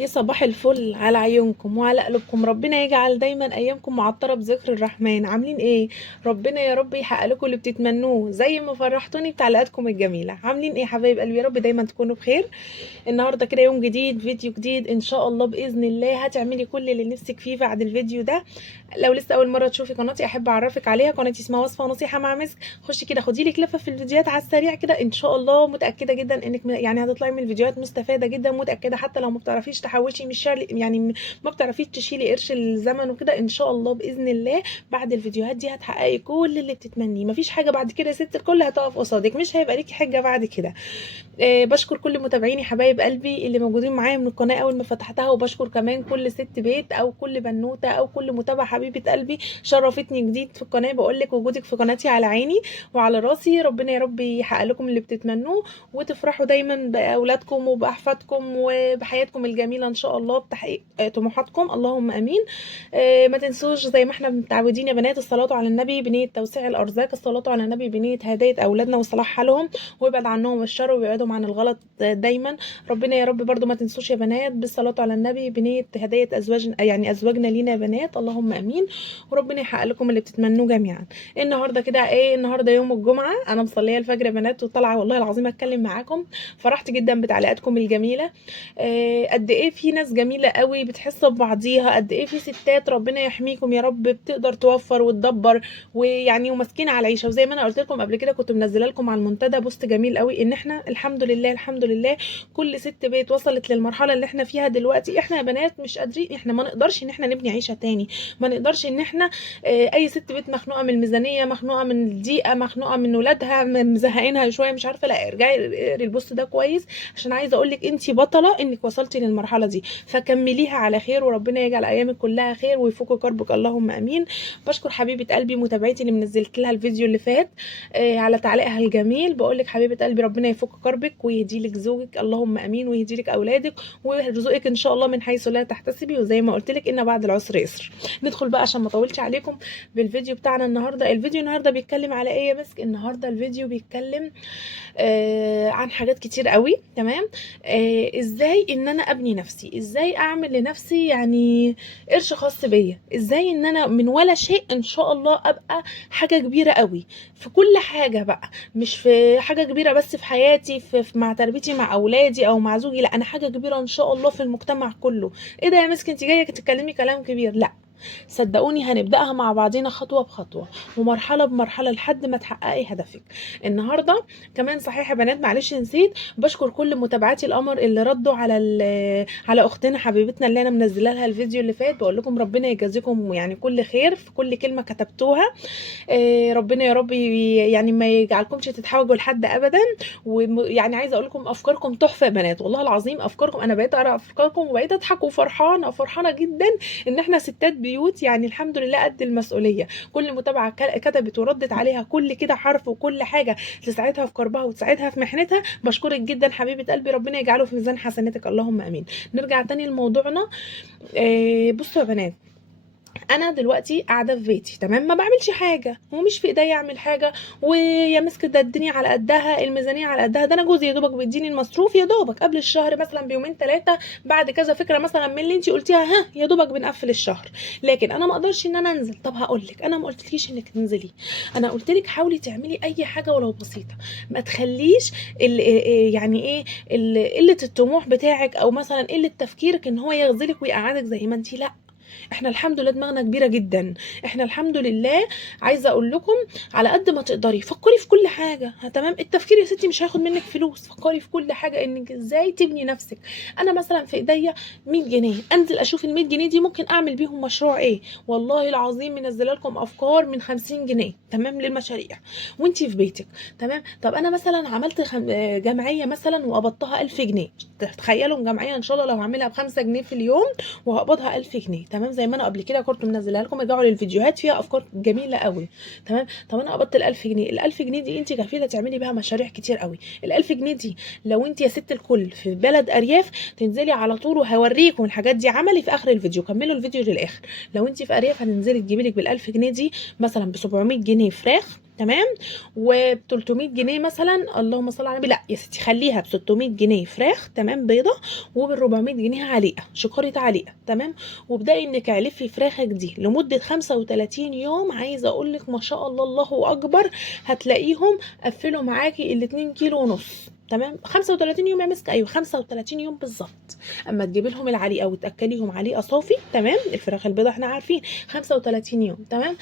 يا صباح الفل على عيونكم وعلى قلوبكم. ربنا يجعل دايما ايامكم معطره بذكر الرحمن. عاملين ايه؟ ربنا يا رب يحقق لكم اللي بتتمنوه زي ما فرحتوني بتعليقاتكم الجميله. عاملين ايه حبايب قلبي؟ يا رب دايما تكونوا بخير. النهارده كده يوم جديد، فيديو جديد ان شاء الله باذن الله. هتعملي كل اللي نفسك فيه بعد الفيديو ده. لو لسه اول مره تشوفي قناتي احب اعرفك عليها. قناتي اسمها وصفه ونصيحه مع مسك. خشي كده خدي لك لفه في الفيديوهات على السريع كده، ان شاء الله متاكده جدا انك يعني هتطلعي من الفيديوهات مستفاده جدا. متاكده حتى لو ما بتعرفيش تحوشي، مش يعني ما بتعرفيش تشيلي قرش الزمن وكده، ان شاء الله باذن الله بعد الفيديوهات دي هتحققي كل اللي بتتمنيه. مفيش حاجه بعد كده يا ست الكل هتقف قصادك، مش هيبقى ليكي حجه بعد كده. بشكر كل متابعيني حبايب قلبي اللي موجودين معايا من القناه اول ما فتحتها، وبشكر كمان كل ست بيت او كل بنوته او كل متابعه حبيبه قلبي شرفتني جديد في القناه. بقول لك وجودك في قناتي على عيني وعلى راسي. ربنا يا رب يحقق لكم اللي بتتمنوه، وتفرحوا دايما باولادكم وباحفادكم وبحياتكم الجميله ان شاء الله، بتحقيق طموحاتكم، اللهم امين. ما تنسوش زي ما احنا متعودين يا بنات الصلاه على النبي بنيه توسيع الارزاق، الصلاه على النبي بنيه هدايه اولادنا وصلاح حالهم، ويبعد عنهم الشر ويبعدهم عن الغلط دايما. ربنا يا رب برضو ما تنسوش يا بنات بالصلاه على النبي بنيه هدايه ازواجنا لينا يا بنات، اللهم امين. وربنا يحقق لكم اللي بتتمنوه جميعا. النهارده كده ايه؟ النهارده يوم الجمعه، انا مصليه الفجر يا بنات وطالعه والله العظيم اتكلم معاكم. فرحت جدا بتعليقاتكم الجميله. قد ايه في ناس جميله قوي بتحس ببعضيها، قد ايه في ستات ربنا يحميكم يا رب بتقدر توفر وتدبر ويعني وماسكين على العيشه. وزي ما انا قلت لكم قبل كده كنت منزله لكم على المنتدى بوست جميل قوي ان احنا الحمد لله الحمد لله كل ست بيت وصلت للمرحله اللي احنا فيها دلوقتي. احنا يا بنات مش قادرين، احنا ما نقدرش ان احنا نبني عيشه تاني، ما نقدرش ان احنا اي ست بيت مخنوقه من الميزانيه، مخنوقه من الضيقه، مخنوقه من ولادها، مزهقينها شويه مش عارفه، لا ارجعي اقري البوست ده كويس، عشان عايزه اقول لك انت بطله انك وصلتي للمرحله دي. فكمليها على خير وربنا يجعل ايامك كلها خير ويفك كربك، اللهم امين. بشكر حبيبه قلبي متابعتي اللي منزلت لها الفيديو اللي فات على تعليقها الجميل. بقول لك حبيبه قلبي ربنا يفك كربك ويهدي لك زوجك، اللهم امين، ويهدي لك اولادك ويرزقك ان شاء الله من حيث لا تحتسبي. وزي ما قلت لك ان بعد العسر يسر. ندخل بقى عشان ما اطولش عليكم بالفيديو بتاعنا النهارده. الفيديو النهارده بيتكلم على ايه يا مسك؟ النهارده الفيديو بيتكلم عن حاجات كتير قوي. تمام؟ ازاي ان انا ابني نفسي، ازاي اعمل لنفسي يعني قرش خاص بيا، ازاي ان انا من ولا شيء ان شاء الله ابقى حاجه كبيره قوي في كل حاجه بقى. مش في حاجه كبيره بس في حياتي، مع تربيتي مع اولادي او مع زوجي، لا انا حاجه كبيره ان شاء الله في المجتمع كله. ايه ده يا مسك انت جايه تتكلمي كلام كبير؟ لا صدقوني هنبدأها مع بعضينا خطوة بخطوة ومرحلة بمرحلة لحد ما تحققي هدفك. النهاردة كمان صحيح يا بنات معلش نسيت، بشكر كل متابعاتي القمر اللي ردوا على اختنا حبيبتنا اللي انا منزله لها الفيديو اللي فات. بقول لكم ربنا يجازيكم يعني كل خير في كل كلمة كتبتوها. ربنا يا رب يعني ما يجعلكمش تتحوجوا لحد ابدا. ويعني عايزه اقول لكم افكاركم تحفه يا بنات، والله العظيم افكاركم، انا بقيت اقرا افكاركم وبقيت اضحك وفرحانه فرحانه جدا ان احنا ستات بيوت يعني الحمد لله قد المسؤوليه. كل متابعه كتبت وردت عليها كل كده حرف وكل حاجه تساعدها في كربها وتساعدها في محنتها. بشكرك جدا حبيبه قلبي، ربنا يجعله في ميزان حسناتك، اللهم امين. نرجع تاني لموضوعنا. بصوا يا بنات، انا دلوقتي قاعده في بيتي تمام، ما بعملش حاجه ومش في ايديا اعمل حاجه، ويا مسكت ده الدنيا على قدها، الميزانيه على قدها، ده انا جوزي يا دوبك بيديني المصروف يا دوبك قبل الشهر مثلا بيومين ثلاثه بعد كذا فكره مثلا من اللي انت قلتيها، ها يا دوبك بنقفل الشهر. لكن انا ما اقدرش ان انا انزل. طب هقول لك، انا ما قلتلكيش انك تنزلي، انا قلت لك حاولي تعملي اي حاجه ولو بسيطه. ما تخليش يعني ايه قله الطموح بتاعك او مثلا قله تفكيرك ان هو يغزلك ويقعدك زي ما انت. لا احنا الحمد لله دماغنا كبيره جدا، احنا الحمد لله. عايزه اقول لكم على قد ما تقدري فكري في كل حاجه. تمام؟ التفكير يا ستي مش هياخد منك فلوس، فكري في كل حاجه انك ازاي تبني نفسك. انا مثلا في ايديا 100 جنيه، انزل اشوف ال 100 جنيه دي ممكن اعمل بيهم مشروع ايه. والله العظيم منزله لكم افكار من 50 جنيه تمام للمشاريع وانتي في بيتك. تمام؟ طب انا مثلا عملت جمعيه مثلا وقبضتها 1000 جنيه. تخيلوا جمعيه ان شاء الله لو هعملها ب5 جنيه في اليوم وهقبضها 1000 جنيه. تمام؟ زي ما انا قبل كده كنت منزلها لكم، ارجعوا للفيديوهات فيها افكار جميله قوي. تمام؟ طب انا قبضت ال1000 جنيه، ال1000 جنيه دي انت كفيله تعملي بيها مشاريع كتير قوي. ال1000 جنيه دي لو انت يا ست الكل في بلد ارياف تنزلي على طول، وهوريكم الحاجات دي عملي في اخر الفيديو، كملوا الفيديو للاخر. لو انت في ارياف هتنزلي تجيبي لك بال1000 جنيه دي مثلا ب 700 جنيه فراخ تمام. وب 300 جنيه مثلا، اللهم صل على النبي، لا يا ستي خليها ب 600 جنيه فراخ تمام بيضه، وبال 400 جنيه عليقه شكاره عليقه تمام. وابداي انك اعلفي فراخك دي لمده 35 يوم. عايزه اقول لك ما شاء الله الله اكبر، هتلاقيهم قفلوا معاكي ال 2 كيلو ونص تمام. 35 يوم يا مسك، ايوه 35 يوم بالظبط. اما تجيبي لهم العليقه وتاكليهم عليقه صافي تمام، الفراخ البيضه احنا عارفين 35 يوم تمام.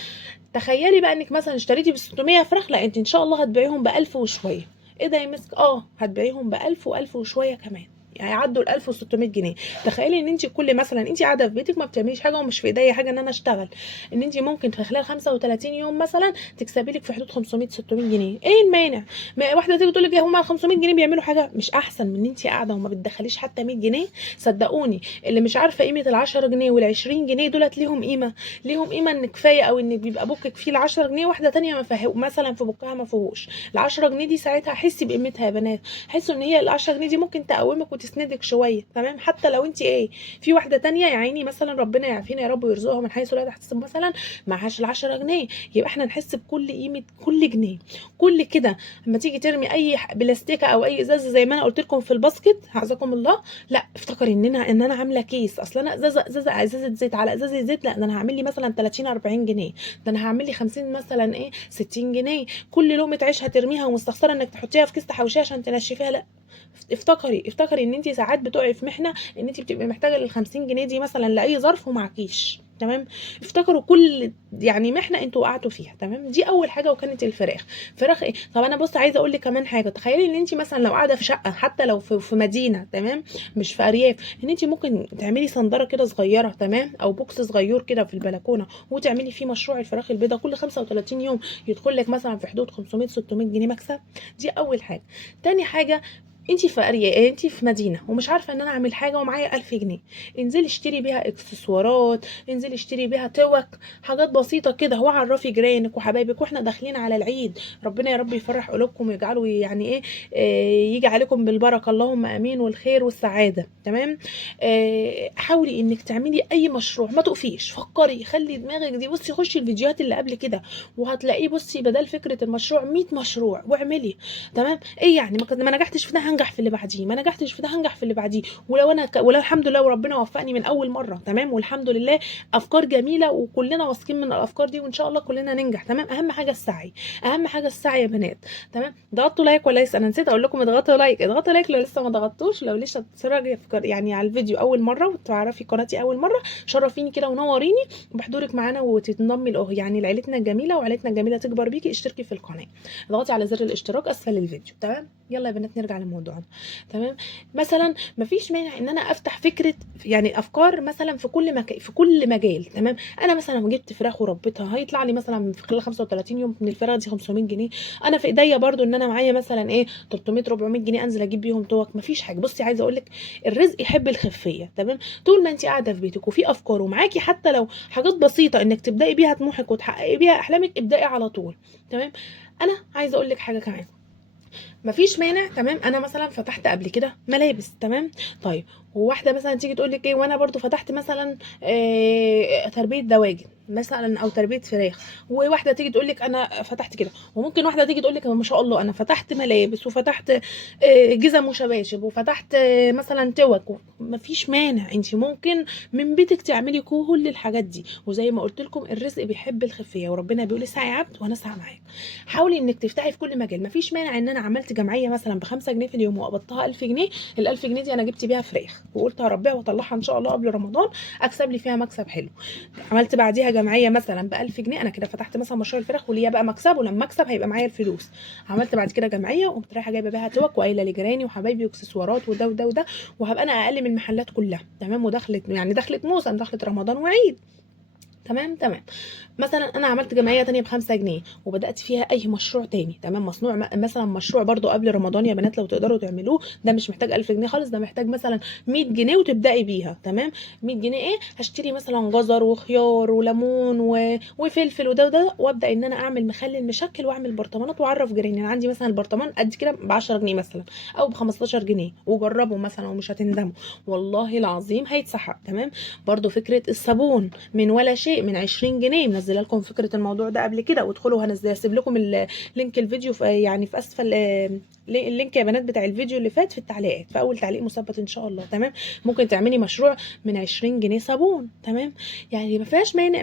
تخيلي بقى انك مثلا اشتريتي ب 600 فراخ، لا انت ان شاء الله هتبيعيهم ب 1000 وشويه. ايه ده يا مسك؟ هتبيعيهم ب 1000 و1000 وشويه كمان، يعني يعدوا ال 1600 جنيه. تخيلي ان انت كل مثلا انت قاعده في بيتك ما بتعمليش حاجه ومش في ايديا حاجه ان انا اشتغل، ان انت ممكن في خلال 35 يوم مثلا تكسبي لك في حدود 500 600 جنيه. ايه المانع؟ ما واحده تيجي تقول لك هم 500 جنيه بيعملوا حاجه؟ مش احسن من ان انت قاعده وما بتدخليش حتى 100 جنيه؟ صدقوني اللي مش عارفه قيمه ال 10 جنيه وال 20 جنيه دولت ليهم قيمه. ليهم قيمه ان كفايه، او ان بيبقى بوكك فيه ال 10 جنيه، واحده تانية ما فيه مثلا في بوكها ما فيهوش ال 10 جنيه دي، ساعتها حسي بقيمتها يا بنات. حسوا ان هي ال 10 جنيه دي ممكن تقومك وتسندك شويه تمام. حتى لو انت في واحده تانية يا عيني مثلا ربنا يعافينا يا رب ويرزقها من حيث لا تحتسب مثلا معهاش ال 10 جنيه، يبقى احنا نحس بكل قيمه كل جنيه. كل كده اما تيجي ترمي اي بلاستيكه او اي ازازه زي ما انا قلت لكم في الباسكت عزكم الله، لا افتكري ان انا عامله كيس. اصل انا ازازه زيت على ازازه زيت، لا ده انا هعمل لي مثلا 30 40 جنيه، ده انا هعمل لي 50 مثلا 60 جنيه. كل لقمه عيش هترميها ومستخسره انك تحطيها في كيس تحوشيها عشان تنشفيها، لا. افتكري ان انت ساعات بتقعي في محنه ان انت بتبقي محتاجه لل 50 جنيه دي مثلا لاي ظرف ومعكيش تمام. افتكروا كل يعني محنه انتوا وقعتوا فيها تمام. دي اول حاجه. وكانت الفراخ، فراخ ايه؟ طب انا بص عايزه اقول لك كمان حاجه. تخيلي ان انت مثلا لو قاعده في شقه، حتى لو في مدينه تمام مش في ارياف، ان انت ممكن تعملي صندره كده صغيره تمام، او بوكس صغير كده في البلكونه، وتعملي فيه مشروع الفراخ البيضاء. كل 35 يوم يدخل لك مثلا في حدود 500 600 جنيه مكسب. دي اول حاجه. تاني حاجه، انتي في قريه، انتي في مدينه ومش عارفه ان انا اعمل حاجه ومعايا 1000 جنيه، انزلي اشتري بيها اكسسوارات، انزلي اشتري بيها توك، حاجات بسيطه كده. هو عرفي جيرانك وحبايبك واحنا داخلين على العيد. ربنا يا رب يفرح قلوبكم ويجعله يعني ايه، يجي عليكم بالبركه اللهم امين، والخير والسعاده تمام. حاولي انك تعملي اي مشروع، ما تقفيش، فكري، خلي دماغك دي. بصي خشي الفيديوهات اللي قبل كده وهتلاقيه، بصي بدل فكره المشروع 100 مشروع واعملي تمام. ايه يعني ما نجحتش في ده هنجح في اللي بعديه، ما نجحتش في ده هنجح في اللي بعديه. ولو الحمد لله وربنا وفقني من اول مره تمام، والحمد لله. افكار جميله وكلنا واثقين من الافكار دي، وان شاء الله كلنا ننجح تمام. اهم حاجه السعي، اهم حاجه السعي يا بنات تمام. ضغطوا لايك ولا لسه؟ انا نسيت اقول لكم اضغطوا لايك، اضغطوا لايك لو لسه ما ضغطتوش. لو لسه بتتفرجي يعني على الفيديو اول مره وتعرفي قناتي اول مره، شرفيني كده ونوريني بحضورك معانا وتتنضمي يعني لعيلتنا الجميله وعيلتنا الجميله تكبر بيكي. اشتركي في القناه، اضغطي على زر الاشتراك اسفل الفيديو تمام. يلا يا بنات نرجع لموضوعنا تمام. مثلا مفيش مانع ان انا افتح فكره، يعني افكار مثلا في كل مكان في كل مجال تمام. انا مثلا لو جبت فراخ وربيتها هيطلع لي مثلا في خلال 35 يوم من الفراخ دي 500 جنيه. انا في ايديا برضو ان انا معايا مثلا 300 400 جنيه انزل اجيب بيهم توك. مفيش حاجه. بصي عايزه اقول لك الرزق يحب الخفيه تمام. طول ما انت قاعده في بيتك وفي افكار ومعاكي حتى لو حاجات بسيطه انك تبداي بيها طموحك وتحققي بيها احلامك، ابداي على طول تمام. انا عايزه اقول لك حاجه كمان، مفيش مانع تمام. انا مثلا فتحت قبل كده ملابس تمام. طيب وواحده مثلا تيجي تقول لك وانا برضو فتحت مثلا تربيه دواجن مثلا او تربيه فراخ. وواحده تيجي تقول لك انا فتحت كده. وممكن واحده تيجي تقول لك ما شاء الله انا فتحت ملابس وفتحت جزم وشباشب وفتحت مثلا توك. مفيش مانع، انت ممكن من بيتك تعملي كل الحاجات دي. وزي ما قلت لكم الرزق بيحب الخفيه، وربنا بيقول اسعى يا عبد وانا اسعى معاك. حاولي انك تفتحي في كل مجال. مفيش مانع ان انا عملت جمعيه مثلا ب5 جنيه في اليوم وقبضتها 1000 جنيه. ال1000 جنيه دي انا جبت بيها فراخ وقلت هربيها واطلعها ان شاء الله قبل رمضان اكسب لي فيها مكسب حلو. عملت بعديها جمعيه مثلا ب1000 جنيه، انا كده فتحت مثلا مشروع الفراخ وليا بقى مكسب، ولما اكسب هيبقى معايا الفلوس. عملت بعد كده جمعيه وقمت رايحه جايبه بيها توك وقايله لجيراني وحبايبي واكسسوارات وده وده وده، وهبقى انا اقل من المحلات كلها تمام. ودخلت يعني دخلت موسم، دخلت رمضان وعيد تمام. مثلا انا عملت جمعيه تانية ب5 جنيه وبدات فيها اي مشروع تاني تمام. مصنوع مثلا مشروع برضو قبل رمضان يا بنات لو تقدروا تعملوه، ده مش محتاج 1000 جنيه خالص، ده محتاج مثلا 100 جنيه وتبداي بيها تمام. 100 جنيه هشتري مثلا جزر وخيار وليمون وفلفل وده وده، وابدا ان انا اعمل مخلل مشكل واعمل برطمانات واعرف جيراني. انا عندي مثلا البرطمان قد كده ب 10 جنيه مثلا او ب15 جنيه، وجربوا مثلا ومش هتندموا والله العظيم هيتسحق تمام. برضو فكره الصابون من ولا شيء شيء من 20 جنيه. منزله لكم فكره الموضوع ده قبل كده، وادخلوا هسيب لكم لينك الفيديو في اسفل اللينك يا بنات بتاع الفيديو اللي فات في التعليقات، في اول تعليق مثبت ان شاء الله. تمام. ممكن تعملي مشروع من 20 جنيه صابون. تمام. يعني ما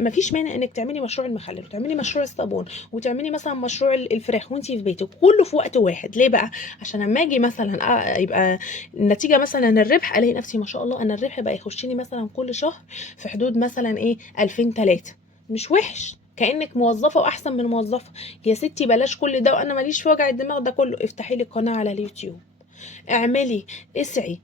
فيش مانع انك تعملي مشروع المخلل، وتعملي مشروع الصابون، وتعملي مثلا مشروع الفراخ وانت في بيتك، كله في وقت واحد. ليه بقى؟ عشان اما اجي مثلا يبقى النتيجه مثلا الربح، الاقي نفسي ما شاء الله انا الربح بقى يخش لي مثلا كل شهر في حدود مثلا 2000 3. مش وحش، كانك موظفه واحسن من موظفه. يا ستي بلاش كل ده، وانا ماليش في وجع الدماغ ده كله. افتحي لي قناه على اليوتيوب، اعملي، اسعي،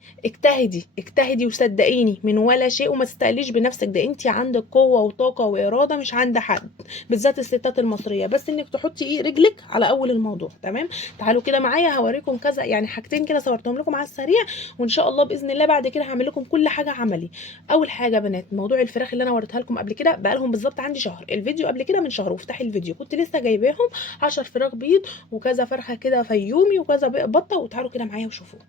اجتهدي وصدقيني من ولا شيء. وما تستقليش بنفسك، ده انت عندك قوه وطاقه واراده مش عند حد، بالذات الستات المصريه. بس انك تحطي رجلك على اول الموضوع. تمام. تعالوا كده معايا هوريكم كذا يعني حاجتين كده صورتهم لكم على السريع، وان شاء الله باذن الله بعد كده هعمل لكم كل حاجه عملي. اول حاجه يا بنات، موضوع الفراخ اللي انا وريتها لكم قبل كده بقى لهم بالظبط عندي شهر. الفيديو قبل كده من شهر، وافتحي الفيديو كنت لسه جايباهم 10 فراخ بيض وكذا فرخه كده فيومي وكذا بطه. وتعالوا كده معايا وشوفوا.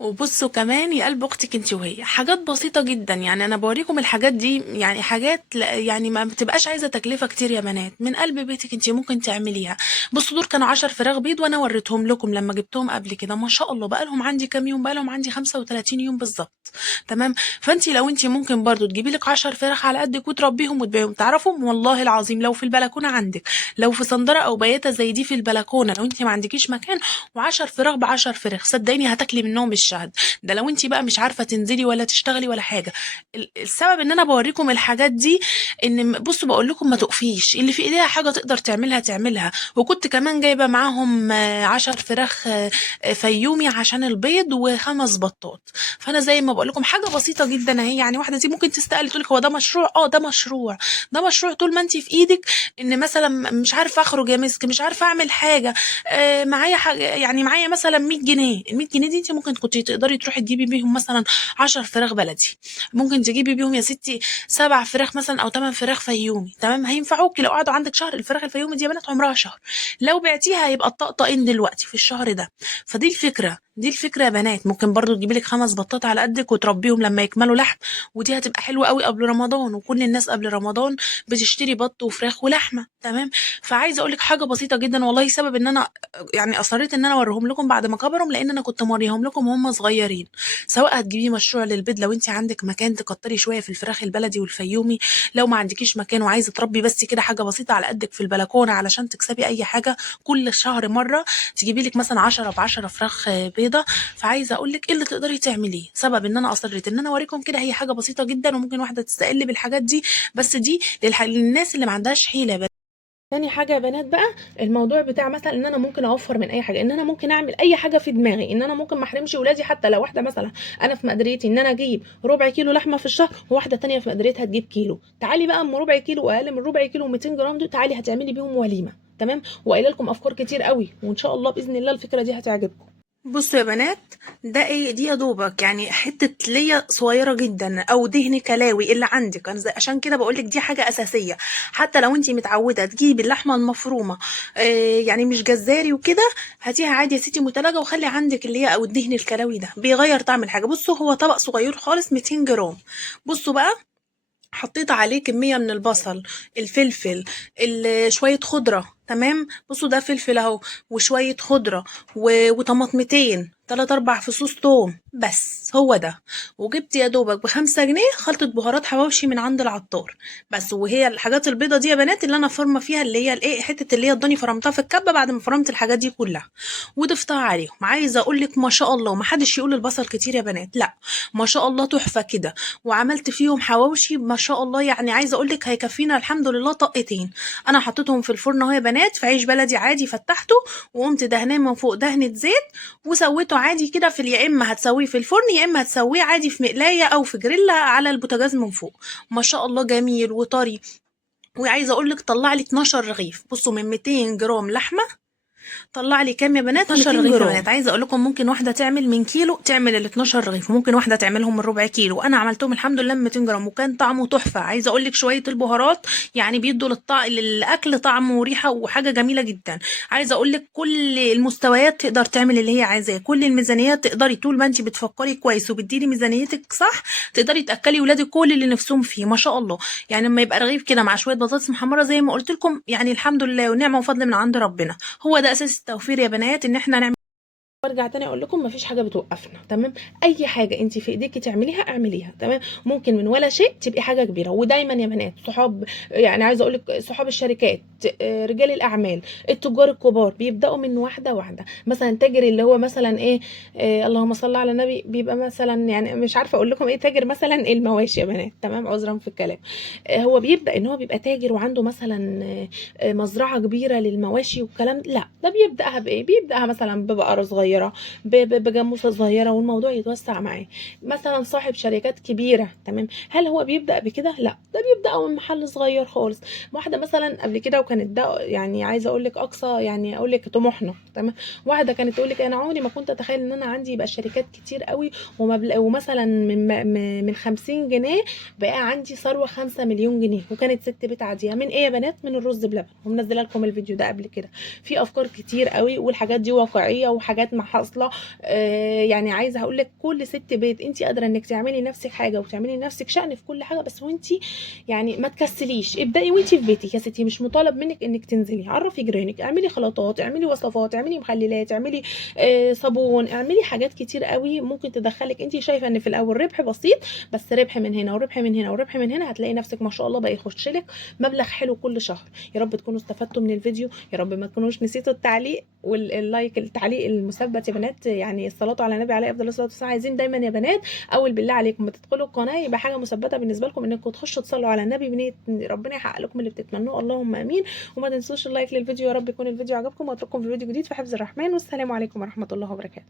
وبصوا كمان يا قلب اختك انت وهي، حاجات بسيطه جدا. يعني انا بوريكم الحاجات دي، يعني حاجات يعني ما بتبقاش عايزه تكلفه كتير يا بنات، من قلب بيتك انت ممكن تعمليها. بصوا دول كانوا 10 فراخ بيض، وانا وريتهم لكم لما جبتهم قبل كده. ما شاء الله بقى لهم عندي كام يوم؟ بقى لهم عندي 35 يوم بالظبط. تمام. فانت لو انت ممكن برضو تجيبي لك 10 فراخ على قدك وتربيهم وتبيعهم. تعرفوا والله العظيم لو في البلكونه عندك، لو في صندره او بياته زي دي في البلكونه، لو انت ما عندكيش مكان، و10 فراخ ب10 فراخ، صدقيني هتاكلي منهم بالشهد. ده لو انت بقى مش عارفه تنزلي ولا تشتغلي ولا حاجه. السبب ان انا بوريكم الحاجات دي ان بصوا بقول لكم ما تقفيش، اللي في ايديها حاجه تقدر تعملها. وكنت كمان جايبه معاهم 10 فراخ فيومي عشان البيض، و5 بطات. فانا زي ما بقول لكم حاجه بسيطه جدا اهي. يعني واحده دي ممكن تستقل تقول لك هو ده مشروع؟ ده مشروع. ده مشروع طول ما انت في ايدك. ان مثلا مش عارفه اخرج يا مسك، مش عارفه اعمل حاجه، معايا حاجه، يعني معايا مثلا 100 جنيه. ال 100 جنيه دي انت ممكن كنت تقدري تروحي تجيبي بيهم مثلا 10 فراخ بلدي. ممكن تجيبي بيهم يا ستي 7 فراخ مثلا او 8 فراخ فيومي. تمام. هينفعوكي لو قعدوا عندك شهر. الفراخ الفيومي دي يا بنات عمرها شهر، لو بعتيها هيبقى الطقطقين دلوقتي في الشهر ده. فدي الفكره، دي الفكره يا بنات. ممكن برضو تجيبي لك 5 بطات على قدك وتربيهم لما يكملوا لحم، ودي هتبقى حلوه قوي قبل رمضان. وكل الناس قبل رمضان بتشتري بط وفراخ ولحمه. تمام. فعايزه اقول لك حاجه بسيطه جدا والله. سبب ان انا يعني اصريت ان انا اوريهم لكم بعد ما كبرهم، لان انا كنت موريهم لكم وهم صغيرين. سواء هتجيبي مشروع للبيض لو انت عندك مكان تكتري شويه في الفراخ البلدي والفيومي، لو ما عندكيش مكان وعايزه تربي بس كده حاجه بسيطه على قدك في البلكونه علشان تكسبي اي حاجه كل شهر مره، تجيبي لك مثلا 10 ب10 فراخ بيضه. فعايزه اقول لك ايه اللي تقدري تعمليه. سبب ان انا اصريت ان انا اوريكم كده، هي حاجه بسيطه جدا وممكن واحده تستقل بالحاجات دي، بس دي للناس اللي ما عندهاش حيله. تاني حاجه يا بنات بقى، الموضوع بتاع مثلا ان انا ممكن اوفر من اي حاجه، ان انا ممكن اعمل اي حاجه في دماغي، ان انا ممكن ما احرمش ولادي. حتى لو واحده مثلا انا في مقدريتي ان انا اجيب ربع كيلو لحمه في الشهر، وواحده تانية في مقدريتها تجيب كيلو، تعالي بقى ام ربع كيلو واقل من ربع كيلو 200 جرام دول، تعالي هتعملي بيهم وليمه. تمام. وقايله لكم افكار كتير قوي، وان شاء الله باذن الله الفكره دي هتعجبكم. بصوا يا بنات، ده ايه دي؟ يا دوبك يعني حته ليا صغيره جدا او دهن كلاوي اللي عندك. انا عشان كده بقول لك دي حاجه اساسيه. حتى لو انت متعوده تجيبي اللحمه المفرومه يعني مش جزاري وكده، هاتيها عادي يا ستي متلجه، وخلي عندك اللي هي او الدهن الكلاوي ده بيغير طعم الحاجه. بصوا هو طبق صغير خالص 200 جرام. بصوا بقى، حطيت عليه كمية من البصل، الفلفل، شوية خضرة. تمام. بصوا ده فلفل اهو، وشوية خضرة، وطماطمتين 3 4 فصوص توم، بس هو ده. وجبت يا دوبك ب5 جنيه خلطة بهارات حواوشي من عند العطار بس. وهي الحاجات البيضة دي يا بنات اللي انا فرمة فيها، اللي هي الايه حتة اللي هي الضاني فرمتها في الكبة بعد ما فرمت الحاجات دي كلها وضفتها عليهم. عايزة اقول لك ما شاء الله، ما حدش يقول البصل كتير يا بنات، لا ما شاء الله تحفة كده. وعملت فيهم حواوشي ما شاء الله. يعني عايزه اقول لك هيكفينا الحمد لله طقتين. انا حطيتهم في الفرن اهو يا بنات في عيش بلدي عادي، فتحته وقمت دهناه من فوق دهنه زيت، وسويته عادي كده في يا اما هتسويه في الفرن يا اما هتسويه عادي في مقلايه او في جريلا على البوتاجاز من فوق. ما شاء الله جميل وطري. وعايزه اقول لك طلع لي 12 رغيف. بصوا من 200 جرام لحمه طلع لي كام يا بنات؟ 12 رغيف يا بنات. عايزه اقول لكم ممكن واحده تعمل من كيلو تعمل ال 12 رغيف، وممكن واحده تعملهم من ربع كيلو. انا عملتهم الحمد لله من 200 جرام وكان طعمه تحفه. عايزه اقول لك شويه البهارات يعني بيدوا للاكل طعم وريحه وحاجه جميله جدا. عايزه اقول لك كل المستويات تقدر تعمل اللي هي عايزاه، كل الميزانيات تقدري طول ما انت بتفكري كويس وبتديري ميزانيتك صح تقدري تاكلي ولادك كل اللي نفسهم فيه ما شاء الله. يعني لما يبقى رغيف كده مع شويه بطاطس محمره زي ما قلت لكم، يعني الحمد لله ونعمه وفضل من عند ربنا. هو ده اساس التوفير يا بنات، ان احنا نعمل. وارجع تاني اقول لكم مفيش حاجه بتوقفنا، تمام؟ اي حاجه انت في ايديكي تعمليها اعمليها، تمام؟ ممكن من ولا شيء تبقي حاجه كبيره. ودايما يا بنات صحاب، يعني عايزه اقول لك صحاب الشركات، رجال الاعمال، التجار الكبار بيبداوا من واحده واحده. مثلا تاجر اللي هو مثلا ايه، اللهم صل على النبي، بيبقى مثلا يعني مش عارفه اقول لكم ايه، تاجر مثلا المواشي يا بنات، تمام؟ عذرا في الكلام. هو بيبدا ان هو بيبقى تاجر وعنده مثلا مزرعه كبيره للمواشي والكلام، لا ده بيبداها بايه؟ بيبداها مثلا ببقره صغيره، بجاموسه صغيره، والموضوع يتوسع معاه. مثلا صاحب شركات كبيره، تمام؟ هل هو بيبدا بكده؟ لا ده بيبدا من محل صغير خالص. واحده مثلا قبل كده وكانت ده يعني عايزه اقول لك اقصى، يعني اقول لك طموحنا، تمام؟ واحده كانت تقول لك انا عمري ما كنت اتخيل ان انا عندي يبقى شركات كتير قوي ومثلا من 50 جنيه بقى عندي ثروه 5 مليون جنيه. وكانت ست بيت عاديه من ايه يا بنات؟ من الرز بلبن. ومنزله لكم الفيديو ده قبل كده. في افكار كتير قوي والحاجات دي واقعيه وحاجات حاصله. يعني عايزه هقول لك كل ست بيت انت قادره انك تعملي نفسك حاجه وتعملي نفسك شأن في كل حاجه، بس وانت يعني ما تكسليش. ابدأي وانت في بيتك يا ستي، مش مطالب منك انك تنزلي. عرفي جيرانك، اعملي خلطات، اعملي وصفات، اعملي مخللات، اعملي صابون، اعملي حاجات كتير قوي ممكن تدخلك. انت شايفه ان في الاول ربح بسيط، بس ربح من هنا وربح من هنا وربح من هنا، هتلاقي نفسك ما شاء الله بقى يخش لك مبلغ حلو كل شهر. يا رب تكونوا استفدتوا من الفيديو، يا رب ما تكونوش نسيتوا التعليق واللايك، التعليق المثبت يا بنات. يعني الصلاه على النبي عليه افضل الصلاه والسلام. عايزين دايما يا بنات اول بالله عليكم ما تدخلوا القناه يبقى حاجه مثبته بالنسبه لكم انكم تخشوا تصلوا على النبي بنيه ربنا يحقق لكم اللي بتتمنوه، اللهم امين. وما تنسوش اللايك للفيديو. يا رب يكون الفيديو عجبكم، واترككم في فيديو جديد في حفظ الرحمن، والسلام عليكم ورحمه الله وبركاته.